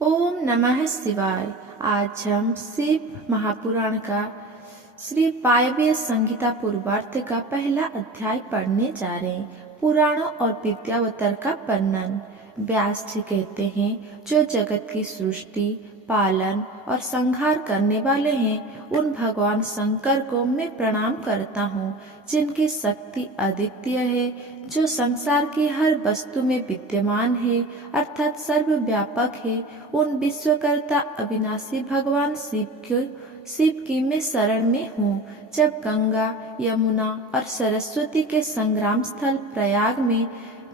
ओम नमः शिवाय। आज हम शिव महापुराण का श्री वायव्य संहिता पूर्वार्ध का पहला अध्याय पढ़ने जा रहे हैं। पुराणों और विद्यावतार का वर्णन। व्यास जी कहते हैं, जो जगत की सृष्टि, पालन और संहार करने वाले हैं, उन भगवान शंकर को मैं प्रणाम करता हूँ, जिनकी शक्ति अद्वितीय है, जो संसार की हर वस्तु में विद्यमान है, अर्थात सर्वव्यापक है। उन विश्वकर्ता अविनाशी भगवान शिव की मैं शरण में हूँ। जब गंगा, यमुना और सरस्वती के संग्राम स्थल प्रयाग में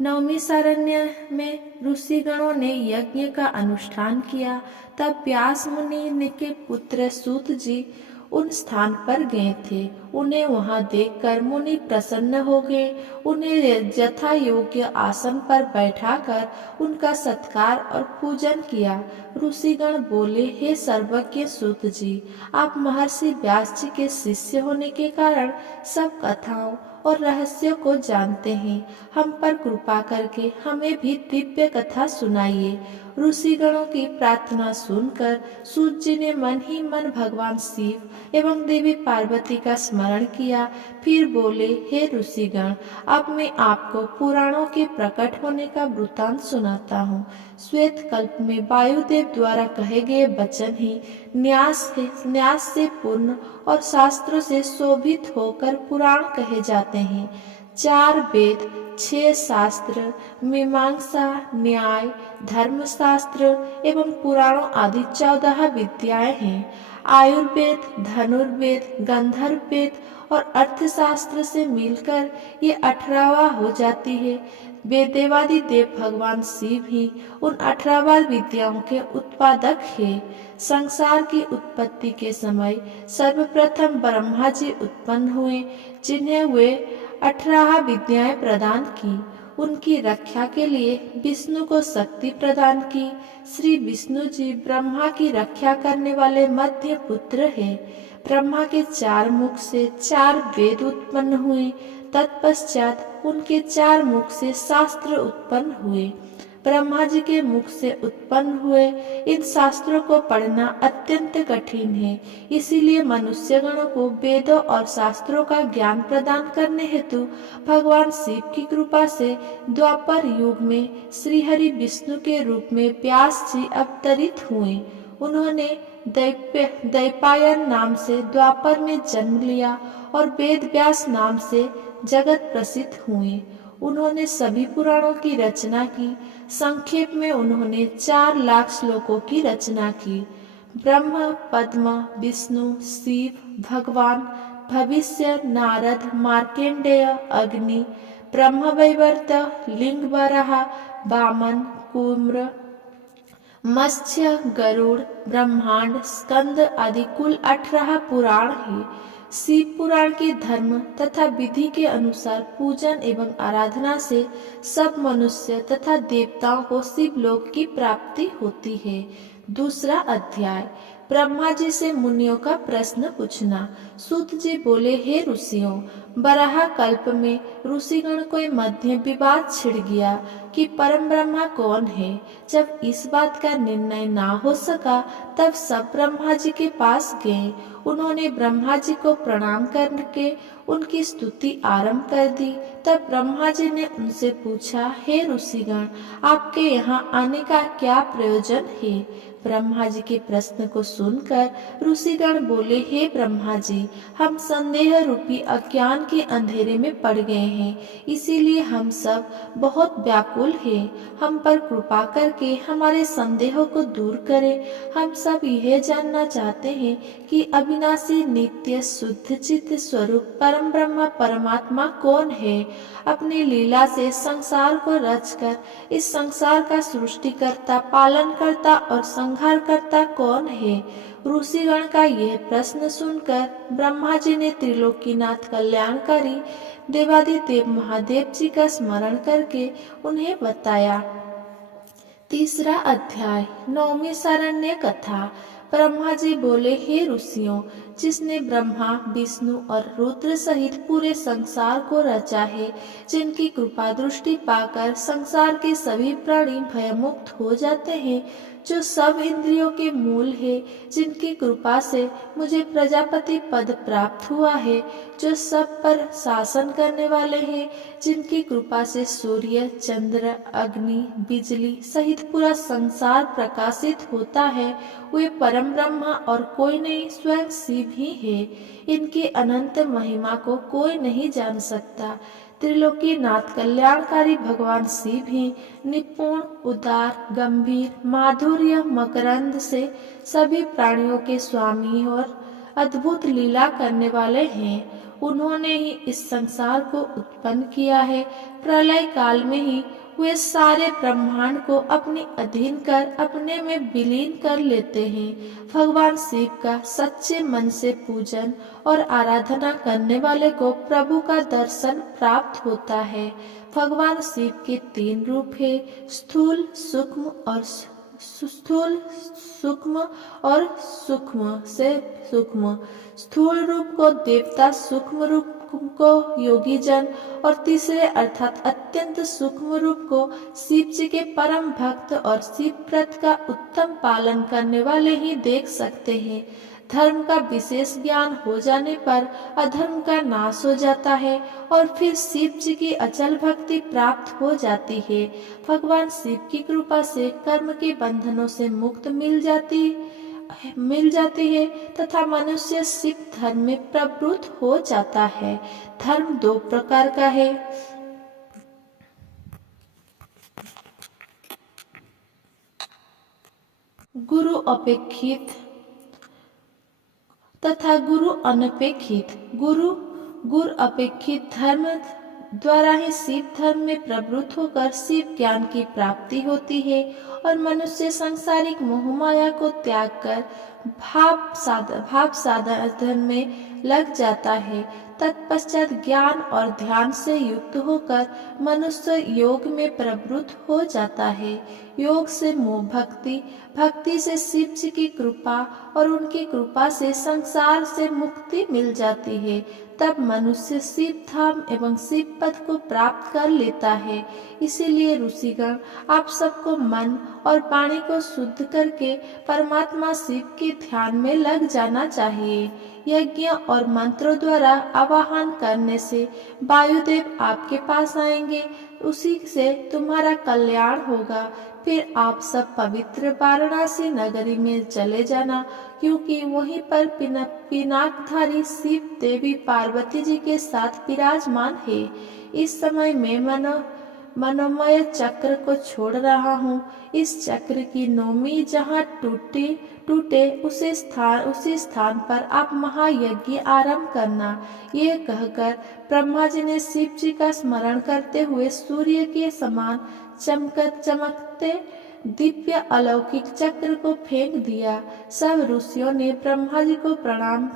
नवमी सारण्य में ऋषिगणों ने यज्ञ का अनुष्ठान किया, तब व्यास मुनि के पुत्र सूत जी उन स्थान पर गए थे। उन्हें वहां देखकर मुनि प्रसन्न हो गए। उन्हें यथा योग्य आसन पर बैठाकर उनका सत्कार और पूजन किया। ऋषिगण बोले, हे सर्वज्ञ सूत जी, आप महर्षि व्यास जी के शिष्य होने के कारण सब कथाओं और रहस्यों को जानते हैं। हम पर कृपा करके हमें भी दिव्य कथा सुनाइए। ऋषिगणों की प्रार्थना सुनकर सूत जी ने मन ही मन भगवान शिव एवं देवी पार्वती का स्मरण किया। फिर बोले, हे ऋषिगण, अब मैं आपको पुराणों के प्रकट होने का वृतांत सुनाता हूँ। श्वेत कल्प में वायुदेव द्वारा कहे गए वचन ही न्यास से पूर्ण और शास्त्रों से शोभित होकर पुराण कहे जाते हैं। 4 वेद, 6 शास्त्र, मीमांसा, न्याय, धर्मशास्त्र एवं पुराणों आदि 14 विद्याएं हैं। आयुर्वेद, धनुर्वेद, गंधर्व वेद और अर्थशास्त्र से मिलकर ये 18वां हो जाती है। देवादि देव भगवान शिव ही उन 18वां विद्याओं के उत्पादक है। संसार की उत्पत्ति के समय सर्वप्रथम ब्रह्मा जी उत्पन्न हुए, जिन्हें वे 18 विद्याएं प्रदान की। उनकी रक्षा के लिए विष्णु को शक्ति प्रदान की। श्री विष्णु जी ब्रह्मा की रक्षा करने वाले मध्य पुत्र है। ब्रह्मा के 4 मुख से 4 वेद उत्पन्न हुए। तत्पश्चात उनके 4 मुख से शास्त्र उत्पन्न हुए। ब्रह्मा जी के मुख से उत्पन्न हुए इन शास्त्रों को पढ़ना अत्यंत कठिन है। इसीलिए मनुष्यगणों को वेदों और शास्त्रों का ज्ञान प्रदान करने हेतु भगवान शिव की कृपा से द्वापर युग में श्रीहरि विष्णु के रूप में व्यास जी अवतरित हुए। उन्होंने दैपायन नाम से द्वापर में जन्म लिया और वेद व्यास नाम से जगत प्रसिद्ध हुए। उन्होंने सभी पुराणों की रचना की। संक्षेप में उन्होंने 4 लाख श्लोकों की रचना की। ब्रह्म, पद्म, विष्णु, शिव, भगवान, भविष्य, नारद, मार्केंडेय, अग्नि, ब्रह्मवैवर्त, लिंग वराह, वामन, कुम्र, मत्स्य, गरुड़, ब्रह्मांड, स्कंद आदि कुल 18 पुराण हैं। शिव पुराण के धर्म तथा विधि के अनुसार पूजन एवं आराधना से सब मनुष्य तथा देवताओं को शिवलोक की प्राप्ति होती है। दूसरा अध्याय, ब्रह्मा जी से मुनियों का प्रश्न पूछना। सूत जी बोले, हे ऋषियों, बराह कल्प में ऋषिगण को मध्य विवाद छिड़ गया कि परम ब्रह्मा कौन है। जब इस बात का निर्णय ना हो सका, तब सब ब्रह्मा जी के पास गए। उन्होंने ब्रह्मा जी को प्रणाम करके उनकी स्तुति आरंभ कर दी। तब ब्रह्मा जी ने उनसे पूछा, हे ऋषिगण, आपके यहाँ आने का क्या प्रयोजन है। ब्रह्मा जी के प्रश्न को सुनकर ऋषिगण बोले, हे ब्रह्मा जी, हम संदेह रूपी अज्ञान के अंधेरे में पड़ गए हैं, इसीलिए हम सब बहुत व्याकुल हैं। हम पर कृपा करके हमारे संदेहों को दूर करें। हम सब यह जानना चाहते हैं कि अविनाशी नित्य शुद्ध चित्त स्वरूप परम ब्रह्मा परमात्मा कौन है। अपनी लीला से संसार को रचकर इस संसार का सृष्टिकर्ता, पालनकर्ता और संहारकर्ता कौन है। ऋषिगण का यह प्रश्न सुनकर ब्रह्मा जी ने त्रिलोकीनाथ कल्याणकारी देवादिदेव महादेव जी का स्मरण करके उन्हें बताया। तीसरा अध्याय, नवमी सारण्य कथा। ब्रह्मा जी बोले, हे ऋषियों, जिसने ब्रह्मा, विष्णु और रुद्र सहित पूरे संसार को रचा है, जिनकी कृपा दृष्टि पाकर संसार के सभी प्राणी भयमुक्त हो जाते हैं, जो सब इंद्रियों के मूल है, जिनकी कृपा से मुझे प्रजापति पद प्राप्त हुआ है, जो सब पर शासन करने वाले हैं, जिनकी कृपा से सूर्य, चंद्र, अग्नि, बिजली सहित पूरा संसार प्रकाशित होता है, वे परम ब्रह्मा और कोई नहीं स्वयं शिव ही है। इनकी अनंत महिमा को कोई नहीं जान सकता। त्रिलोकीनाथ कल्याणकारी भगवान शिव ही निपुण, उदार, गंभीर, माधुर्य, मकरंद से सभी प्राणियों के स्वामी और अद्भुत लीला करने वाले हैं। उन्होंने ही इस संसार को उत्पन्न किया है। प्रलय काल में ही वे सारे ब्रह्मांड को अपने अधीन कर अपने में विलीन कर लेते हैं। भगवान शिव का सच्चे मन से पूजन और आराधना करने वाले को प्रभु का दर्शन प्राप्त होता है। भगवान शिव के 3 रूप है, स्थूल, सूक्ष्म और सूक्ष्म से सूक्ष्म। स्थूल रूप को देवता, सूक्ष्म रूप को योगी जन और तीसरे अर्थात अत्यंत सूक्ष्म रूप को शिव जी के परम भक्त और शिव व्रत का उत्तम पालन करने वाले ही देख सकते हैं। धर्म का विशेष ज्ञान हो जाने पर अधर्म का नाश हो जाता है और फिर शिव जी की अचल भक्ति प्राप्त हो जाती है। भगवान शिव की कृपा से कर्म के बंधनों से मुक्त मिल जाती है तथा मनुष्य शिव धर्म में प्रवृत्त हो जाता है। धर्म 2 प्रकार का है, गुरु अपेक्षित तथा गुरु अनपेक्षित। गुरु अपेक्षित धर्म द्वारा ही शिव धर्म में प्रवृत्त होकर शिव ज्ञान की प्राप्ति होती है और मनुष्य सांसारिक मोह माया को त्याग कर भाव साधन में लग जाता है। तत्पश्चात ज्ञान और ध्यान से युक्त होकर मनुष्य योग में प्रवृत्त हो जाता है। योग से मोह भक्ति, भक्ति से शिव जी की कृपा और उनकी कृपा से संसार से मुक्ति मिल जाती है। तब मनुष्य शिव धाम एवं शिव पद को प्राप्त कर लेता है। इसीलिए ऋषिगण, आप सबको मन और वाणी को शुद्ध करके परमात्मा शिव के ध्यान में लग जाना चाहिए। यज्ञ और मंत्रों द्वारा आवाहन करने से वायुदेव आपके पास आएंगे, उसी से तुम्हारा कल्याण होगा। फिर आप सब पवित्र वाराणसी नगरी में चले जाना, क्योंकि वहीं पर पिनाकधारी शिव देवी पार्वती जी के साथ विराजमान है। इस समय मैं मनोमय चक्र को छोड़ रहा हूँ। इस चक्र की नोमी जहाँ टूटे उसी स्थान पर आप महायज्ञ आरंभ करना। ये कहकर ब्रह्मा जी ने शिव जी का स्मरण करते हुए सूर्य के समान चमकते दिव्य अलौकिक चक्र को फेंक दिया। सब ऋषियों ने ब्रह्मा जी को प्रणाम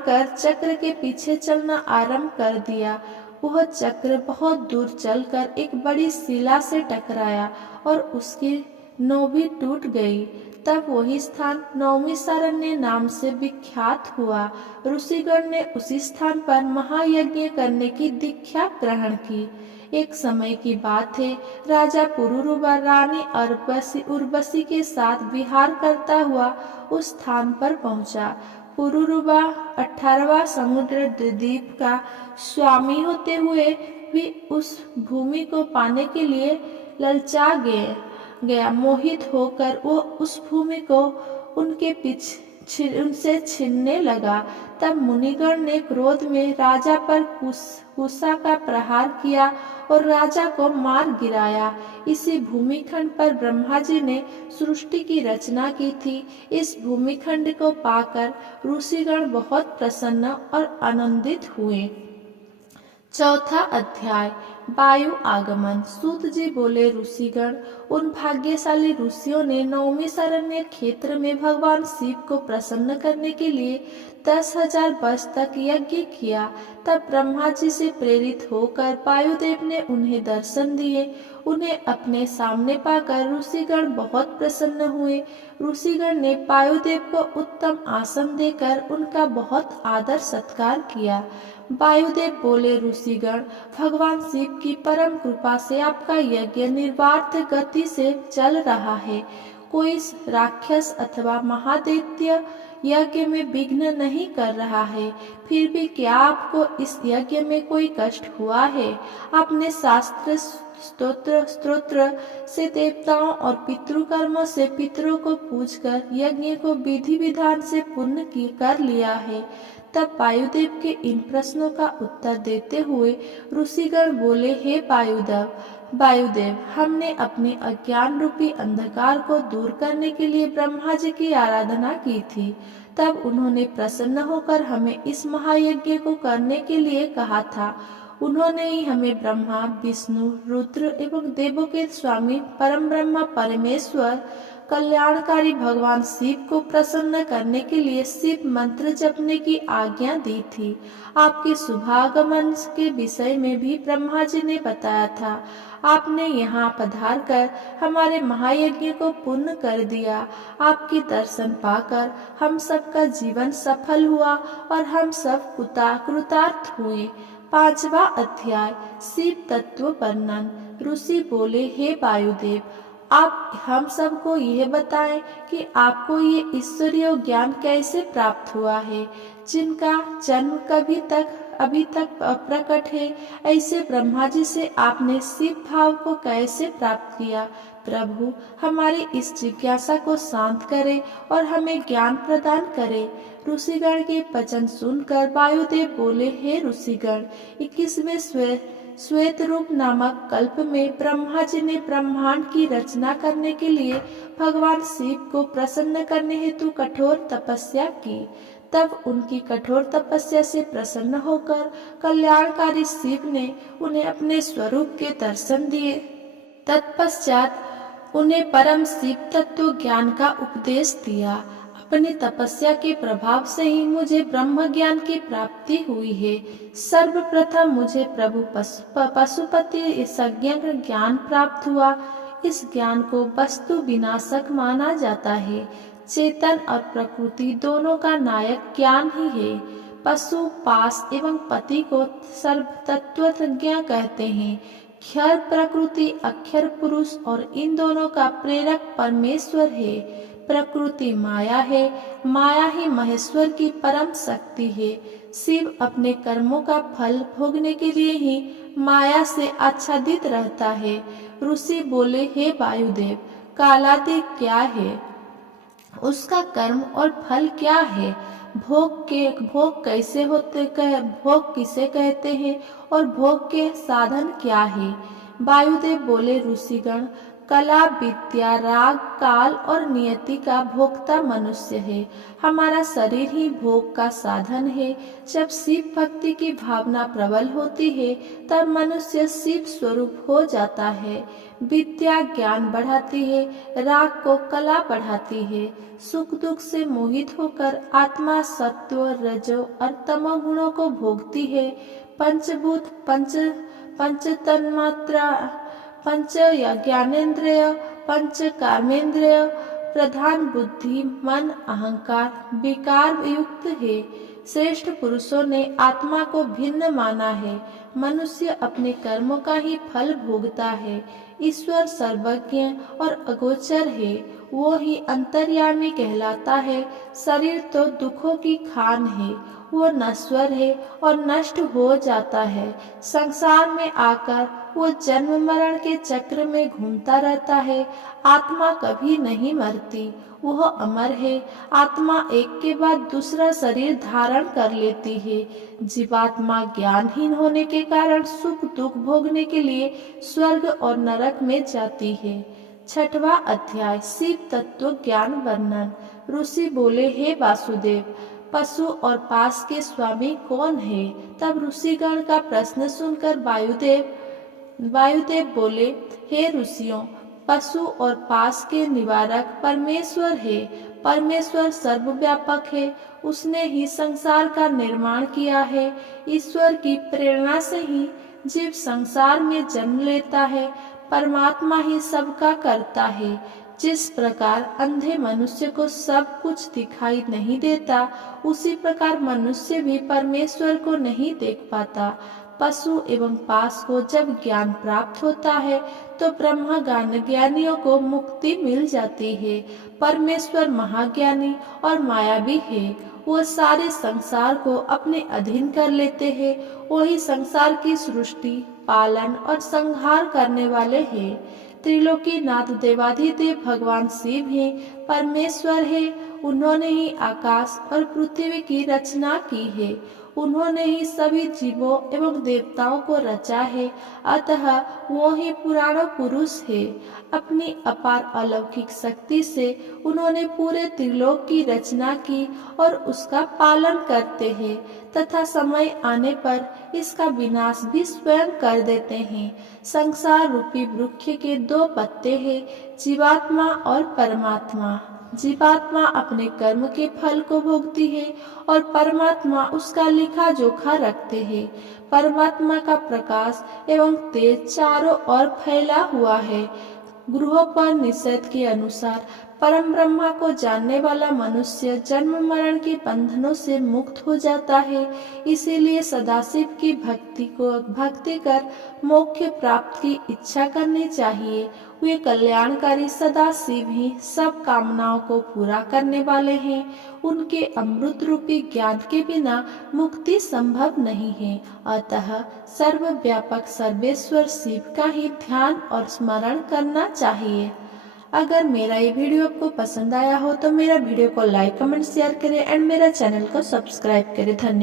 कर चक्र के पीछे चलना आरंभ कर दिया। वह चक्र बहुत दूर चलकर एक बड़ी शिला से टकराया और उसकी नौभी टूट गई। तब वही स्थान नौमिसारण्य नाम से विख्यात हुआ। ऋषिगण ने उसी स्थान पर महायज्ञ करने की दीक्षा ग्रहण की। एक समय की बात है, राजा पुरुरुवा रानी उर्वशी के साथ विहार करता हुआ उस स्थान पर पहुंचा। पुरुरुवा 18वां समुद्र द्वीप का स्वामी होते हुए भी उस भूमि को पाने के लिए ललचा गया। मोहित होकर वो उस भूमि को उनसे छीनने लगा। तब मुनिगण ने क्रोध में राजा पर कुशा का प्रहार किया और राजा को मार गिराया। इसी भूमिखंड पर ब्रह्मा जी ने सृष्टि की रचना की थी। इस भूमिखंड को पाकर ऋषिगण बहुत प्रसन्न और आनंदित हुए। चौथा अध्याय, वायु आगमन। सूत जी बोले, ऋषिगण, उन भाग्यशाली ऋषियों ने नौमिसारण्य क्षेत्र में भगवान शिव को प्रसन्न करने के लिए 10,000 वर्ष तक यज्ञ किया। तब ब्रह्मा जी से प्रेरित होकर वायुदेव ने उन्हें दर्शन दिए। उन्हें अपने सामने पाकर ऋषिगण बहुत प्रसन्न हुए। ऋषिगण ने वायुदेव को उत्तम आसन देकर उनका बहुत आदर सत्कार किया। वायुदेव बोले, ऋषिगण, भगवान शिव की परम कृपा से आपका यज्ञ निर्बाध गति से चल रहा है। कोई राक्षस अथवा महादैत्य यज्ञ में विघ्न नहीं कर रहा है। फिर भी क्या आपको इस यज्ञ में कोई कष्ट हुआ है? आपने शास्त्र स्तोत्र से देवताओं और पितृकर्मों से पितरों को पूजकर यज्ञ को विधि विधान से पूर्ण कर लिया है। तब वायुदेव के इन प्रश्नों का उत्तर देते हुए ऋषिगण बोले, हे वायुदेव, हमने अपने अज्ञान रूपी अंधकार को दूर करने के लिए ब्रह्मा जी की आराधना की थी। तब उन्होंने प्रसन्न होकर हमें इस महायज्ञ को करने के लिए कहा था। उन्होंने ही हमें ब्रह्मा, विष्णु, रुद्र एवं देवों के स्वामी परम ब्रह्मा परमेश्वर कल्याणकारी भगवान शिव को प्रसन्न करने के लिए शिव मंत्र जपने की आज्ञा दी थी। आपके शुभागमन के विषय में भी ब्रह्मा जी ने बताया था। आपने यहाँ पधार कर हमारे महायज्ञ को पूर्ण कर दिया। आपके दर्शन पाकर हम सबका जीवन सफल हुआ और हम सब कृतार्थ हुए। 5वां अध्याय शिव तत्व वर्णन। ऋषि बोले, हे वायुदेव, आप हम सबको यह बताएं कि आपको ये ईश्वरीय ज्ञान कैसे प्राप्त हुआ है, जिनका जन्म अभी तक प्रकट है। ऐसे ब्रह्मा जी से आपने शिव भाव को कैसे प्राप्त किया? प्रभु, हमारी इस जिज्ञासा को शांत करे और हमें ज्ञान प्रदान करे। ऋषिगण के वचन सुनकर वायुदेव बोले, हे ऋषिगण, 21वें श्वेत रूप नामक कल्प में ब्रह्मा जी ने ब्रह्मांड की रचना करने के लिए भगवान शिव को प्रसन्न करने हेतु कठोर तपस्या की। तब उनकी कठोर तपस्या से प्रसन्न होकर कल्याणकारी शिव ने उन्हें अपने स्वरूप के दर्शन दिए। तत्पश्चात उन्हें परम शिव तत्व ज्ञान का उपदेश दिया। अपनी तपस्या के प्रभाव से ही मुझे ब्रह्म ज्ञान की प्राप्ति हुई है। सर्वप्रथम मुझे प्रभु पशुपति संज्ञा ज्ञान प्राप्त हुआ। इस ज्ञान को वस्तु विनाशक माना जाता है। चेतन और प्रकृति दोनों का नायक ज्ञान ही है। पशु, पास एवं पति को सर्व तत्वज्ञ कहते हैं। क्षर प्रकृति, अक्षर पुरुष और इन दोनों का प्रेरक परमेश्वर है। प्रकृति माया है, माया ही महेश्वर की परम शक्ति है। शिव अपने कर्मों का फल भोगने के लिए ही माया से आच्छादित रहता है। ऋषि बोले, हे वायुदेव, कालादि क्या है? उसका कर्म और फल क्या है? भोग कैसे होते, भोग किसे कहते हैं और भोग के साधन क्या है? वायुदेव बोले, ऋषिगण, कला, विद्या, राग, काल और नियति का भोक्ता मनुष्य है। हमारा शरीर ही भोग का साधन है। जब शिव भक्ति की भावना प्रबल होती है तब मनुष्य शिव स्वरूप हो जाता है। विद्या ज्ञान बढ़ाती है, राग को कला बढ़ाती है। सुख दुख से मोहित होकर आत्मा सत्व, रजो और तमो गुणों को भोगती है। पंचभूत, पंच तन्मात्रा, पंच ज्ञानेन्द्रिय, पंच कर्मेंद्रिय प्रधान बुद्धि, मन, अहंकार विकार युक्त है। श्रेष्ठ पुरुषों ने आत्मा को भिन्न माना है। मनुष्य अपने कर्मों का ही फल भोगता है। ईश्वर सर्वज्ञ और अगोचर है, वो ही अंतर्यामी कहलाता है। शरीर तो दुखों की खान है, वो नश्वर है और नष्ट हो जाता है। संसार में आकर वो जन्म मरण के चक्र में घूमता रहता है। आत्मा कभी नहीं मरती, वह अमर है। आत्मा एक के बाद दूसरा शरीर धारण कर लेती है। जीवात्मा ज्ञानहीन होने के कारण सुख दुख भोगने के लिए स्वर्ग और नरक में जाती है। 6वां अध्याय शिव तत्व ज्ञान वर्णन। ऋषि बोले, हे वासुदेव, पशु और पास के स्वामी कौन है? तब ऋषिगण का प्रश्न सुनकर वायुदेव बोले, हे ऋषियों, पशु और पास के निवारक परमेश्वर है। परमेश्वर सर्वव्यापक है, उसने ही संसार का निर्माण किया है। ईश्वर की प्रेरणा से ही जीव संसार में जन्म लेता है। परमात्मा ही सबका करता है। जिस प्रकार अंधे मनुष्य को सब कुछ दिखाई नहीं देता, उसी प्रकार मनुष्य भी परमेश्वर को नहीं देख पाता। पशु एवं पास को जब ज्ञान प्राप्त होता है तो ब्रह्म ज्ञानियों को मुक्ति मिल जाती है। परमेश्वर महाज्ञानी और मायावी है। वो सारे संसार को अपने अधीन कर लेते हैं। वही संसार की सृष्टि, पालन और संहार करने वाले हैं। त्रिलोकीनाथ देवाधिदेव भगवान शिव हैं, परमेश्वर है। उन्होंने ही आकाश और पृथ्वी की रचना की है। उन्होंने ही सभी जीवों एवं देवताओं को रचा है। अतः वो ही पुराण पुरुष है। अपनी अपार अलौकिक शक्ति से उन्होंने पूरे त्रिलोक की रचना की और उसका पालन करते हैं तथा समय आने पर इसका विनाश भी स्वयं कर देते हैं। संसार रूपी वृक्ष के दो पत्ते हैं, जीवात्मा और परमात्मा। जीवात्मा अपने कर्म के फल को भोगती है और परमात्मा उसका लेखा जोखा रखते हैं। परमात्मा का प्रकाश एवं तेज चारों ओर फैला हुआ है। गृहोपनिषद के अनुसार परम ब्रह्मा को जानने वाला मनुष्य जन्म मरण के बंधनों से मुक्त हो जाता है। इसीलिए सदाशिव की भक्ति कर मोक्ष प्राप्त की इच्छा करनी चाहिए। वे कल्याणकारी सदाशिव ही सब कामनाओं को पूरा करने वाले हैं। उनके अमृत रूपी ज्ञान के बिना मुक्ति संभव नहीं है। अतः सर्वव्यापक सर्वेश्वर शिव का ही ध्यान और स्मरण करना चाहिए। अगर मेरा ये वीडियो आपको पसंद आया हो तो मेरा वीडियो को लाइक, कमेंट, शेयर करें एंड मेरा चैनल को सब्सक्राइब करें। धन्यवाद।